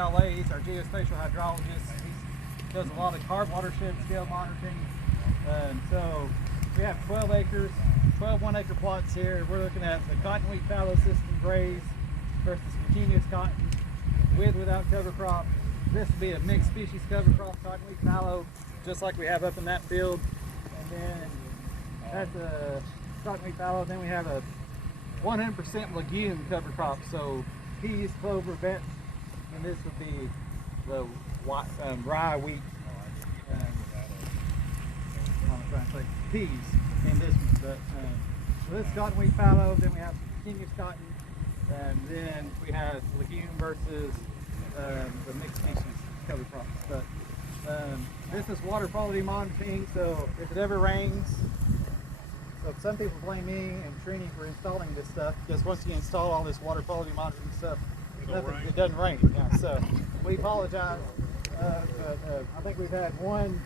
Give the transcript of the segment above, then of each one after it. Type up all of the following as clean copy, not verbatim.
Ale. He's our geospatial hydrologist. He does a lot of carb watershed scale monitoring. So we have 12 acres, 12 1-acre plots here. We're looking at the cotton wheat fallow system graze versus continuous cotton with without cover crop. This would be a mixed species cover crop, cotton wheat fallow, just like we have up in that field. And then that's a cotton wheat fallow. Then we have a 100% legume cover crop, so peas, clover, vetch, and this would be the rye, wheat, I'm trying to say peas in this one. But so this is cotton wheat fallow. Then we have continuous cotton, and then we have legume versus the mixed species cover crops. But this is water quality monitoring. So if it ever rains, so some people blame me and Srini for installing this stuff, because once you install all this water quality monitoring stuff, it doesn't rain. Yeah, so we apologize, but I think we've had one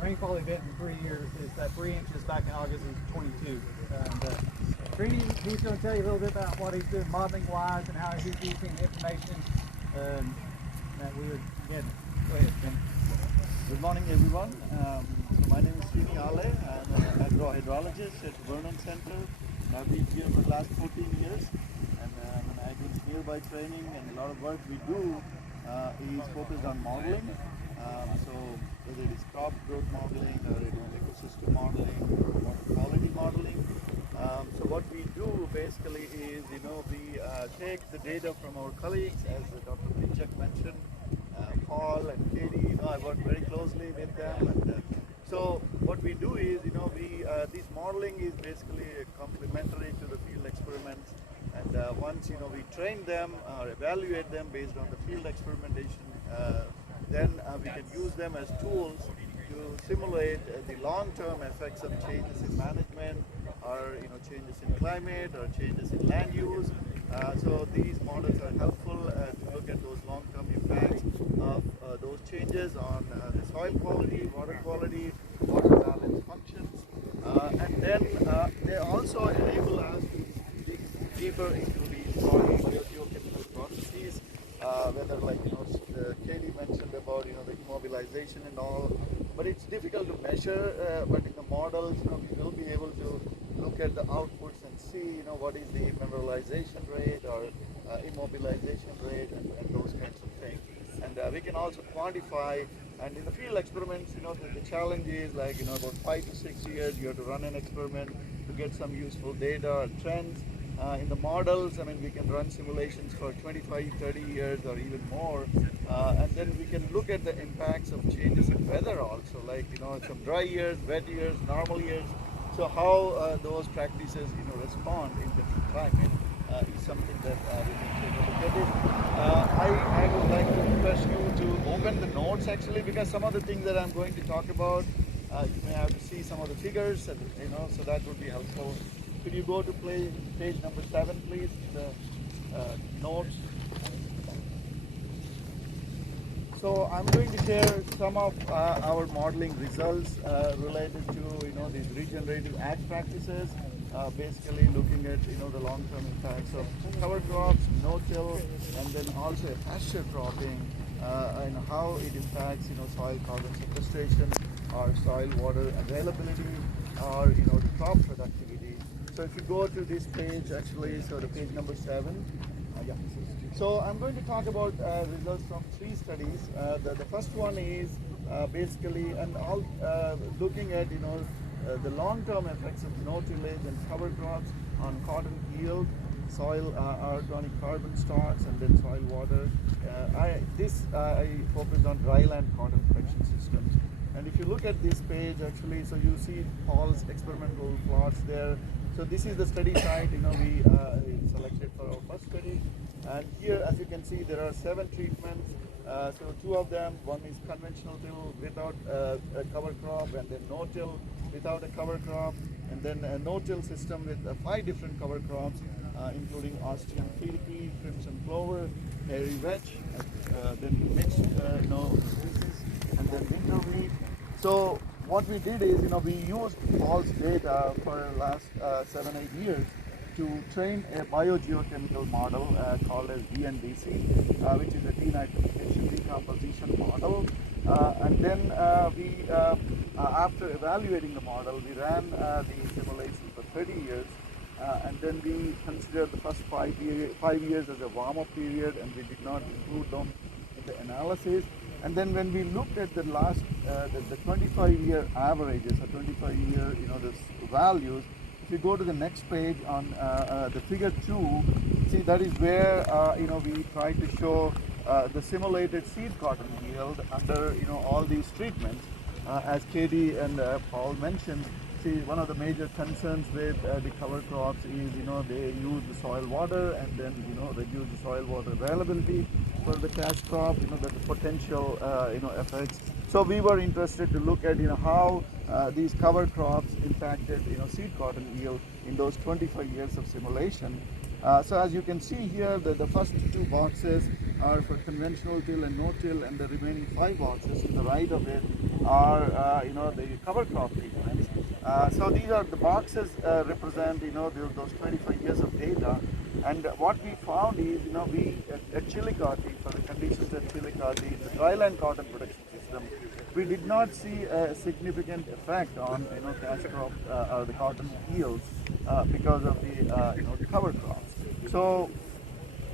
rainfall event in 3 years. It's that 3 inches back in August of 22. Srini, he's going to tell you a little bit about what he's doing modeling wise and how he's using information that we would get. Go ahead, Tim. Good morning, everyone. So my name is Srini Ale. I'm an agrohydrologist at Vernon Center. I've been here for the last 14 years, and I'm an ag engineer by training. And a lot of work we do is focused on modeling. So whether it is crop growth modeling or ecosystem modeling or water quality modeling. So what we do basically is, we take the data from our colleagues, as Dr. Pinchak mentioned. Paul and Katie, I work very closely with them, and so what we do is, this modeling is basically complementary to the field experiments, and once we train them or evaluate them based on the field experimentation, then we can use them as tools to simulate the long-term effects of changes in management, or changes in climate, or changes in land use. So these models are helpful to look at those long-term impacts of those changes on the soil quality, water quality, water balance functions, and then they also enable us to dig deeper into the soil geochemical processes, whether Katie mentioned about the immobilization and all, but it's difficult to measure. But in the models, we will be able to look at the outputs and see, what is the mineralization rate or immobilization rate, and those kinds of things. And we can also quantify. And in the field experiments, the challenge is about 5 to 6 years you have to run an experiment to get some useful data or trends. In the models, we can run simulations for 25, 30 years or even more, and then we can look at the impacts of changes in weather also, some dry years, wet years, normal years. So how those practices, respond in different climate is something that we can take a look at it. I would like to request you to open the notes actually, because some of the things that I'm going to talk about, you may have to see some of the figures, and, so that would be helpful. Could you go to page number 7, please, the notes. So I'm going to share some of our modeling results related to these regenerative ag practices, basically looking at the long-term impacts of cover crops, no-till, and then also pasture cropping, and how it impacts soil carbon sequestration, or soil water availability, or the crop productivity. So if you go to this page actually, so the page number 7. Yeah. So I'm going to talk about results from 3 studies. The first one is basically looking at the long-term effects of no-tillage and cover crops on cotton yield, soil organic carbon stocks, and then soil water. I focused on dryland cotton protection systems. And if you look at this page actually, so you see Paul's experimental plots there. So this is the study site we selected for our first study. And here, as you can see, there are 7 treatments. So 2 of them, one is conventional till without a cover crop, and then no-till without a cover crop, and then a no-till system with 5 different cover crops, including Austrian field pea, crimson clover, hairy vetch, then mixed species, and then winter wheat. So what we did is, we used Paul's data for the last 7-8 years, to train a biogeochemical model called as DNDC, which is a denitrification decomposition model. And then after evaluating the model, we ran the simulation for 30 years. And then we considered the first 5 years as a warm-up period, and we did not include them in the analysis. And then when we looked at the last, the 25-year averages, or 25-year, the values, if you go to the next page on the figure 2, see that is where, we try to show the simulated seed cotton yield under, all these treatments. As Katie and Paul mentioned, see, one of the major concerns with the cover crops is, they use the soil water and then, reduce the soil water availability for the cash crop, the potential, effects. So we were interested to look at, how these cover crops impacted, seed cotton yield in those 25 years of simulation. So as you can see here, the first 2 boxes are for conventional till and no-till, and the remaining 5 boxes to the right of it are, the cover crop treatments. So these are the boxes represent, those 25 years of data. And what we found is, at Chillicothe, for the conditions at Chillicothe, the dryland cotton production system, we did not see a significant effect on, cash crop or the cotton yields because of the cover crops. So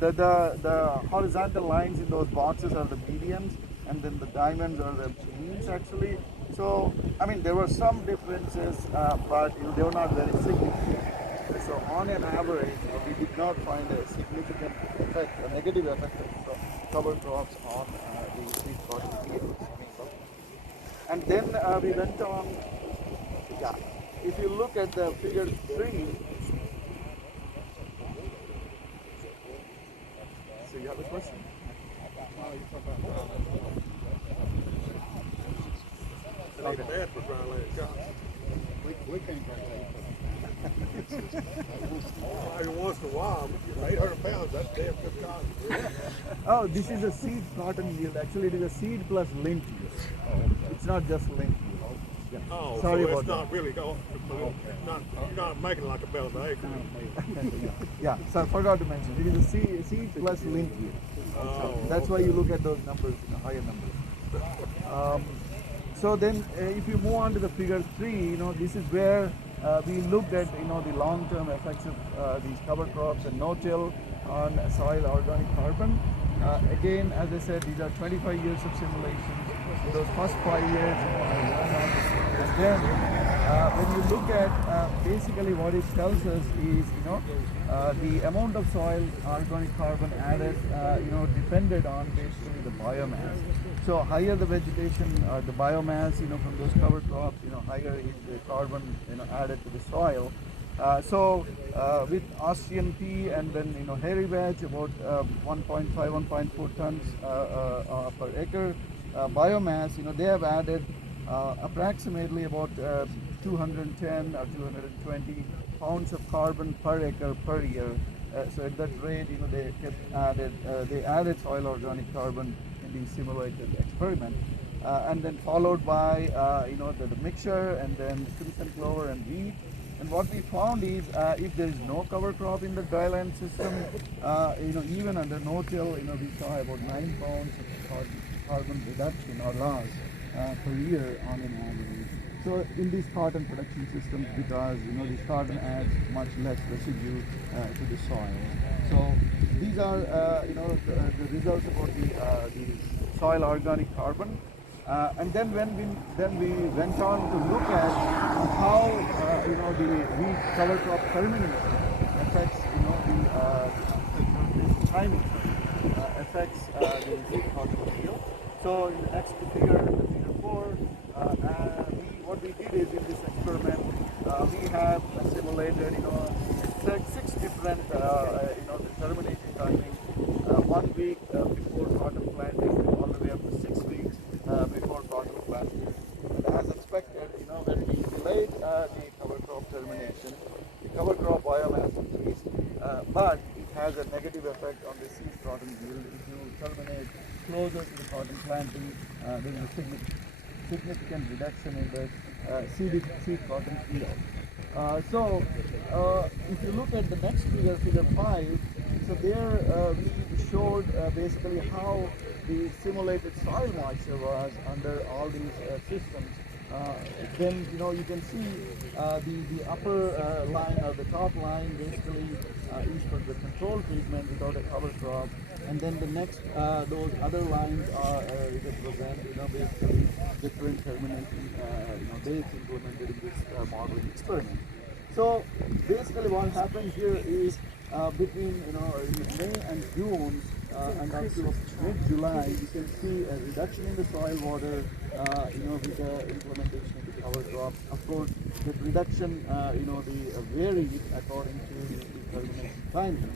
the horizontal lines in those boxes are the medians, and then the diamonds are the means actually. So, I mean, there were some differences, but they were not very significant. So on an average, we did not find a significant effect, a negative effect of cover crops on the seed cotton yields. And then we went on, if you look at the figure 3, so you have a question? Ain't bad for dry land crops. We can't go there. Every once in a while, we get 800 pounds, that's damn good cotton. Oh, this is a seed cotton yield. Actually, it is a seed plus lint yield. It's not just lint yield. Yeah. Oh, Sorry so about it's that. not really going, you're not making like a bale of acre. Yeah, so I forgot to mention, it is a seed plus lint yield. Oh, That's why you look at those numbers, higher numbers. So then, if you move on to the figure 3, this is where we looked at, the long-term effects of these cover crops and no-till on soil organic carbon. Again, as I said, these are 25 years of simulations. Those first 5 years, and then when you look at basically what it tells us is, the amount of soil organic carbon added, depended on basically the biomass. So higher the vegetation or the biomass, from those cover crops, higher is the carbon, added to the soil. So with Austrian pea and then, hairy vetch, about 1.5, 1.4 tons per acre biomass, they have added approximately about 210 or 220 pounds of carbon per acre per year. So at that rate, they added soil organic carbon in the simulated experiment, and then followed by the mixture, and then crimson clover and wheat. And what we found is, if there is no cover crop in the dryland system, even under no-till, we saw about 9 pounds of carbon reduction or loss per year on an average. So in these cotton production systems, because this cotton adds much less residue to the soil. So these are the results about the soil organic carbon. And then when we went on to look at how the wheat cover crop termination affects the timing affects the wheat cotton yield. So in the next figure, the figure 4, what we did is in this experiment we have simulated 6 different the termination timing, 1 week before cotton planting all the way up to 6 weeks before cotton planting. And as expected, when we delayed the cover crop termination, the cover crop biomass increased, but it has a negative effect on the seed cotton yield. If you terminate closer to the cotton planting, there is a significant reduction in the seed cotton yield. If you look at the next figure, figure 5, so there we showed basically how the simulated soil moisture was under all these systems. Uh, then you can see the upper line or the top line basically is for the control treatment without a cover crop, and then the next those other lines are represent basically different termination dates implemented in this modeling experiment. So basically what happens here is between May and June and up to mid-July, you can see a reduction in the soil water with the implementation of the cover crops. Of course, that reduction varied according to the termination timing.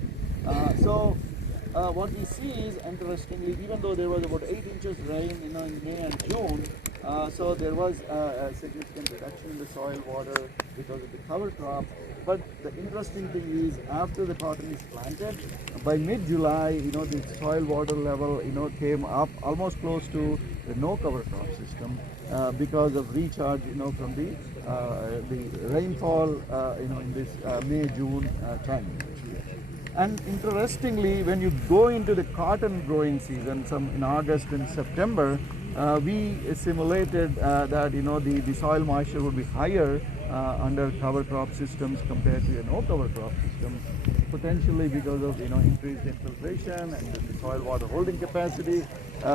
What we see is, interestingly, even though there was about 8 inches rain in May and June, so there was a significant reduction in the soil water because of the cover crop. But the interesting thing is, after the cotton is planted, by mid-July, the soil water level, came up almost close to the no cover crop system because of recharge, from the rainfall, in this May-June time. And interestingly, when you go into the cotton growing season, some in August and September, we simulated that the soil moisture would be higher under cover crop systems compared to a no cover crop system, potentially because of increased infiltration and the soil water holding capacity,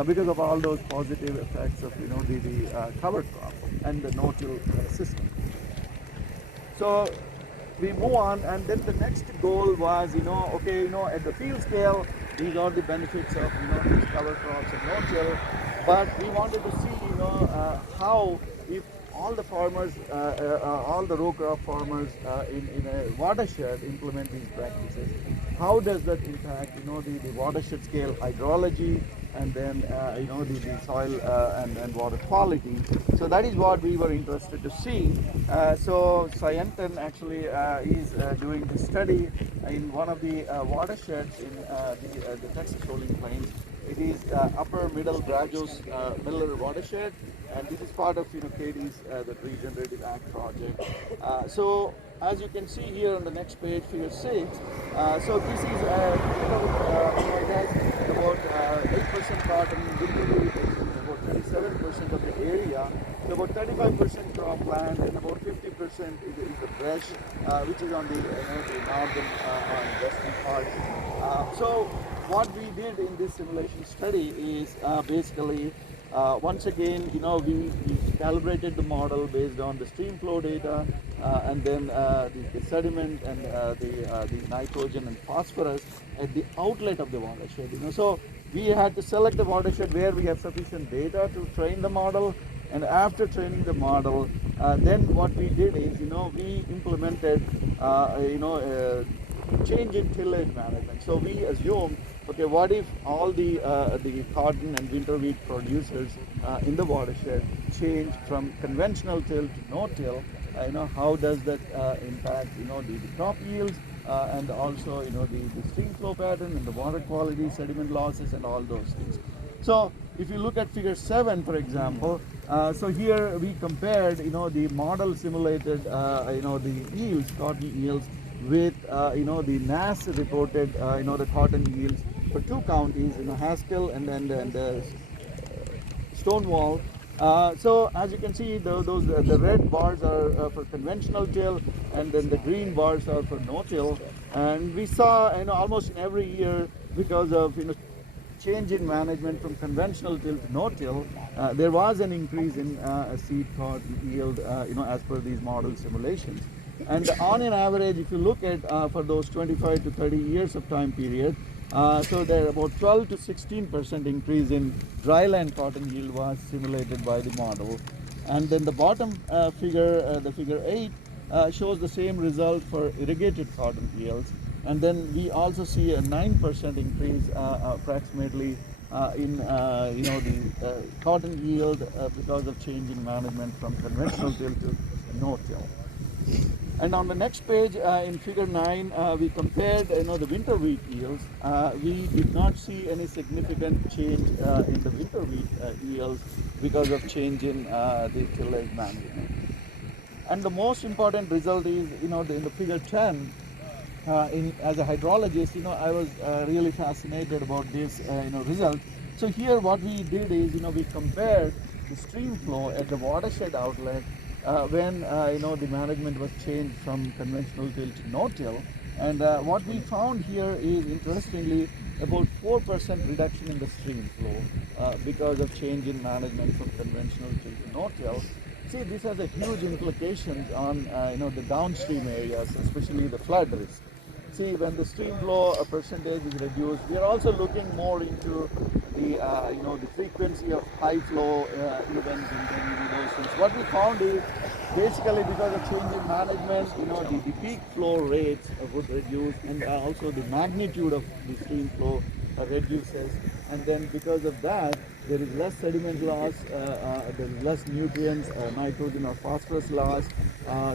because of all those positive effects of the cover crop and the no-till system. So we move on, and then the next goal was, at the field scale, these are the benefits of, these cover crops and no-till, but we wanted to see, how if all the farmers, all the row crop farmers in a watershed implement these practices, how does that impact, the watershed scale hydrology, and then the soil and water quality. So that is what we were interested to see. So Sayantan actually is doing this study in one of the watersheds in the Texas rolling plains. It is upper middle Brazos Miller watershed, and this is part of KD's the Regenerative Ag project. So as you can see here on the next page, figure 6, so this is it has about 8% cotton, winter wheat, about 37% of the area, so about 35% cropland, and about 50% is the brush, which is on the northern and western part. So what we did in this simulation study is basically once again, we calibrated the model based on the stream flow data, and then the sediment and the nitrogen and phosphorus at the outlet of the watershed. So we had to select the watershed where we have sufficient data to train the model, and after training the model, then what we did is, we implemented, change in tillage management. So we assumed, okay, what if all the cotton and winter wheat producers in the watershed change from conventional till to no-till? How does that impact the crop yields and also the stream flow pattern and the water quality, sediment losses, and all those things. So if you look at figure 7, for example, so here we compared the model simulated the yields, cotton yields, with the NAS reported the cotton yields for 2 counties, Haskell and then Stonewall. So as you can see, the red bars are for conventional till, and then the green bars are for no-till. And we saw almost in every year, because of change in management from conventional till to no-till, there was an increase in seed cotton yield, as per these model simulations. And on an average, if you look at for those 25 to 30 years of time period, so there about 12 to 16% increase in dryland cotton yield was simulated by the model. And then the bottom figure, the figure 8, shows the same result for irrigated cotton yields. And then we also see a 9% increase approximately in the cotton yield because of change in management from conventional till to no-till. And on the next page, in figure 9, we compared the winter wheat yields. We did not see any significant change in the winter wheat yields because of change in the tillage management. And the most important result is, in the figure 10, as a hydrologist, I was really fascinated about this, result. So here what we did is, we compared the stream flow at the watershed outlet when, the management was changed from conventional till to no-till. And what we found here is, interestingly, about 4% reduction in the stream flow because of change in management from conventional till to no-till. See, this has a huge implications on the downstream areas, especially the flood risk. See, when the stream flow percentage is reduced, we are also looking more into the the frequency of high flow events and those things. What we found is basically because of change in management, the peak flow rates would reduce, and also the magnitude of the stream flow reduces, and then because of that there is less sediment loss, there is less nutrients, nitrogen or phosphorus loss.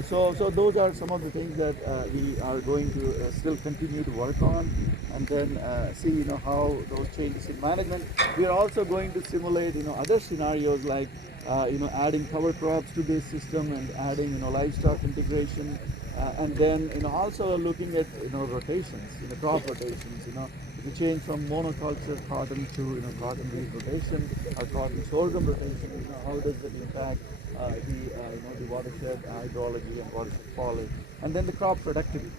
So those are some of the things that we are going to still continue to work on, and then see how those changes in management. We are also going to simulate other scenarios like adding cover crops to this system and adding livestock integration, and then also looking at rotations, crop rotations. The change from monoculture cotton to cotton wheat rotation or cotton sorghum rotation. How does that impact the watershed hydrology and watershed foliage, and then the crop productivity.